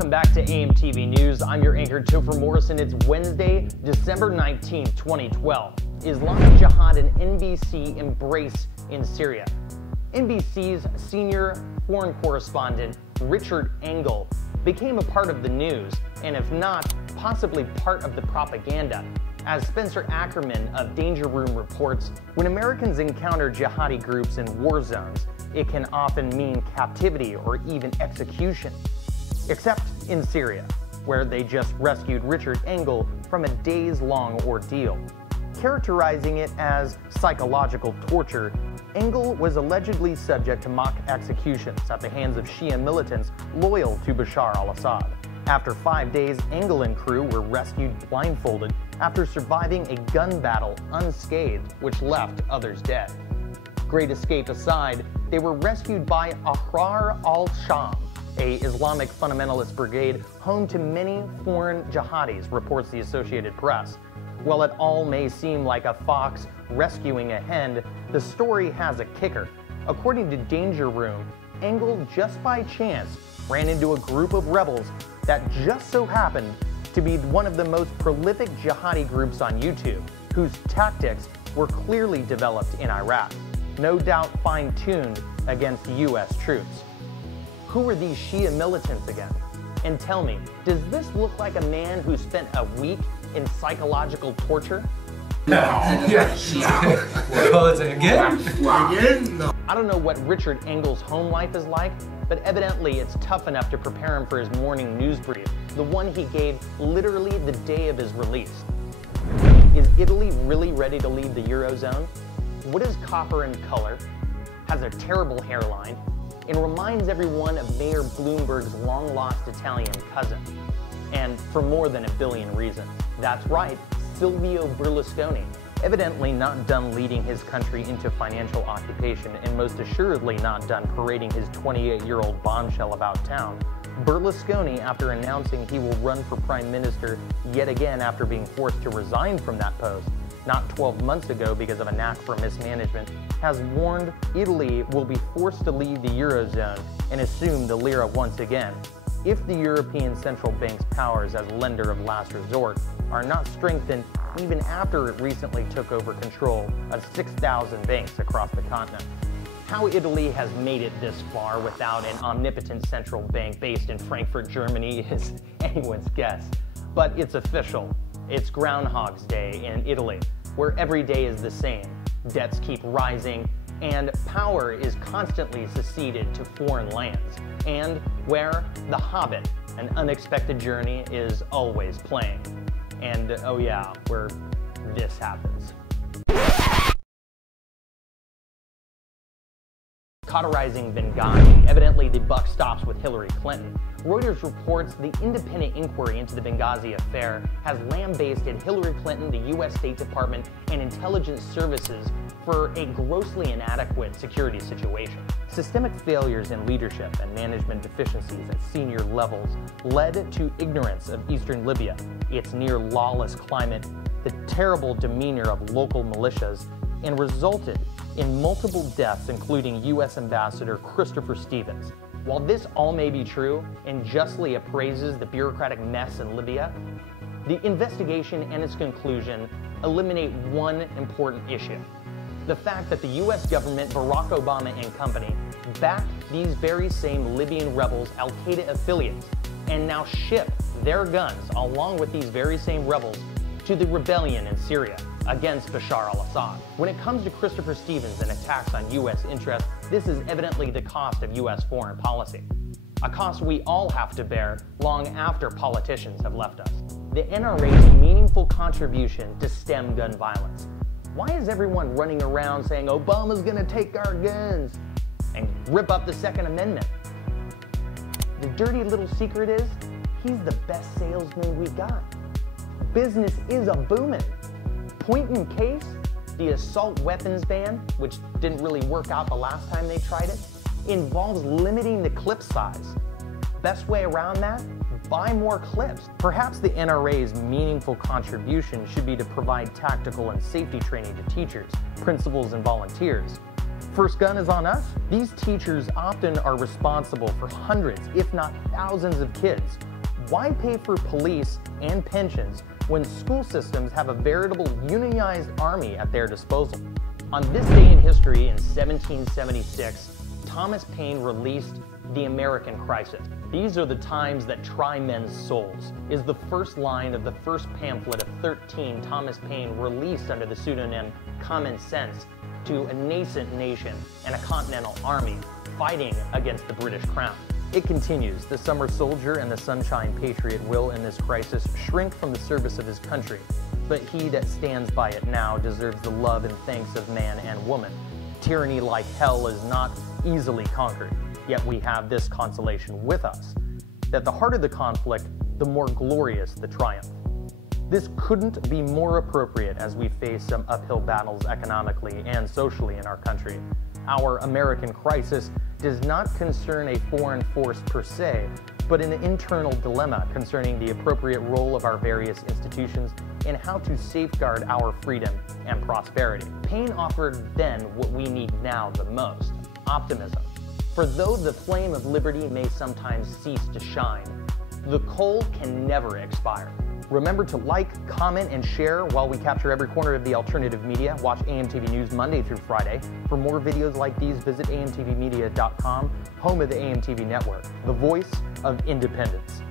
Welcome back to AMTV News. I'm your anchor, Topher Morrison. It's Wednesday, December 19, 2012. Islamic Jihad and NBC embrace in Syria. NBC's senior foreign correspondent, Richard Engel, became a part of the news, and if not, possibly part of the propaganda. As Spencer Ackerman of Danger Room reports, when Americans encounter jihadi groups in war zones, it can often mean captivity or even execution. Except in Syria, where they just rescued Richard Engel from a days-long ordeal. Characterizing it as psychological torture, Engel was allegedly subject to mock executions at the hands of Shia militants loyal to Bashar al-Assad. After 5 days, Engel and crew were rescued blindfolded after surviving a gun battle unscathed, which left others dead. Great escape aside, they were rescued by Ahrar al-Sham, a Islamic fundamentalist brigade home to many foreign jihadis, reports the Associated Press. While it all may seem like a fox rescuing a hen, the story has a kicker. According to Danger Room, Engel just by chance ran into a group of rebels that just so happened to be one of the most prolific jihadi groups on YouTube, whose tactics were clearly developed in Iraq, no doubt fine-tuned against US troops. Who are these Shia militants again? And tell me, does this look like a man who spent a week in psychological torture? I don't know what Richard Engel's home life is like, but evidently it's tough enough to prepare him for his morning news brief, the one he gave literally the day of his release. Is Italy really ready to leave the Eurozone? What is copper in color? Has a terrible hairline, and reminds everyone of Mayor Bloomberg's long-lost Italian cousin. And for more than a billion reasons. That's right, Silvio Berlusconi, evidently not done leading his country into financial occupation and most assuredly not done parading his 28-year-old bombshell about town. Berlusconi, after announcing he will run for prime minister yet again after being forced to resign from that post, not 12 months ago because of a knack for mismanagement, has warned Italy will be forced to leave the Eurozone and assume the lira once again, if the European Central Bank's powers as lender of last resort are not strengthened even after it recently took over control of 6,000 banks across the continent. How Italy has made it this far without an omnipotent central bank based in Frankfurt, Germany is anyone's guess. But it's official. It's Groundhog's Day in Italy, where every day is the same. Debts keep rising, and power is constantly seceded to foreign lands, and where The Hobbit, an unexpected journey, is always playing. And oh yeah, where this happens. Cauterizing Benghazi. Evidently, the buck stops with Hillary Clinton. Reuters reports the independent inquiry into the Benghazi affair has lambasted Hillary Clinton, the U.S. State Department, and intelligence services for a grossly inadequate security situation. Systemic failures in leadership and management deficiencies at senior levels led to ignorance of eastern Libya, its near-lawless climate, the terrible demeanor of local militias, and resulted in multiple deaths, including U.S. Ambassador Christopher Stevens. While this all may be true and justly appraises the bureaucratic mess in Libya, the investigation and its conclusion eliminate one important issue. The fact that the U.S. government, Barack Obama and company, backed these very same Libyan rebels, Al-Qaeda affiliates, and now ship their guns along with these very same rebels to the rebellion in Syria against Bashar al-Assad. When it comes to Christopher Stevens and attacks on U.S. interests, this is evidently the cost of U.S. foreign policy. A cost we all have to bear long after politicians have left us. The NRA's meaningful contribution to stem gun violence. Why is everyone running around saying Obama's gonna take our guns and rip up the Second Amendment? The dirty little secret is, he's the best salesman we got. Business is a booming. Point in case, the assault weapons ban, which didn't really work out the last time they tried it, involves limiting the clip size. Best way around that? Buy more clips. Perhaps the NRA's meaningful contribution should be to provide tactical and safety training to teachers, principals, and volunteers. First gun is on us? These teachers often are responsible for hundreds, if not thousands of kids, Why pay for police and pensions when school systems have a veritable unionized army at their disposal? On this day in history in 1776, Thomas Paine released The American Crisis. These are the times that try men's souls is the first line of the first pamphlet of 13 Thomas Paine released under the pseudonym Common Sense to a nascent nation and a continental army fighting against the British crown. It continues, the summer soldier and the sunshine patriot will in this crisis shrink from the service of his country, but he that stands by it now deserves the love and thanks of man and woman. Tyranny like hell is not easily conquered, yet we have this consolation with us, that the harder the conflict, the more glorious the triumph. This couldn't be more appropriate as we face some uphill battles economically and socially in our country. Our American crisis does not concern a foreign force per se, but an internal dilemma concerning the appropriate role of our various institutions and how to safeguard our freedom and prosperity. Paine offered then what we need now the most, optimism. For though the flame of liberty may sometimes cease to shine, the coal can never expire. Remember to like, comment, and share while we capture every corner of the alternative media. Watch AMTV News Monday through Friday. For more videos like these, visit amtvmedia.com, home of the AMTV network, the voice of independence.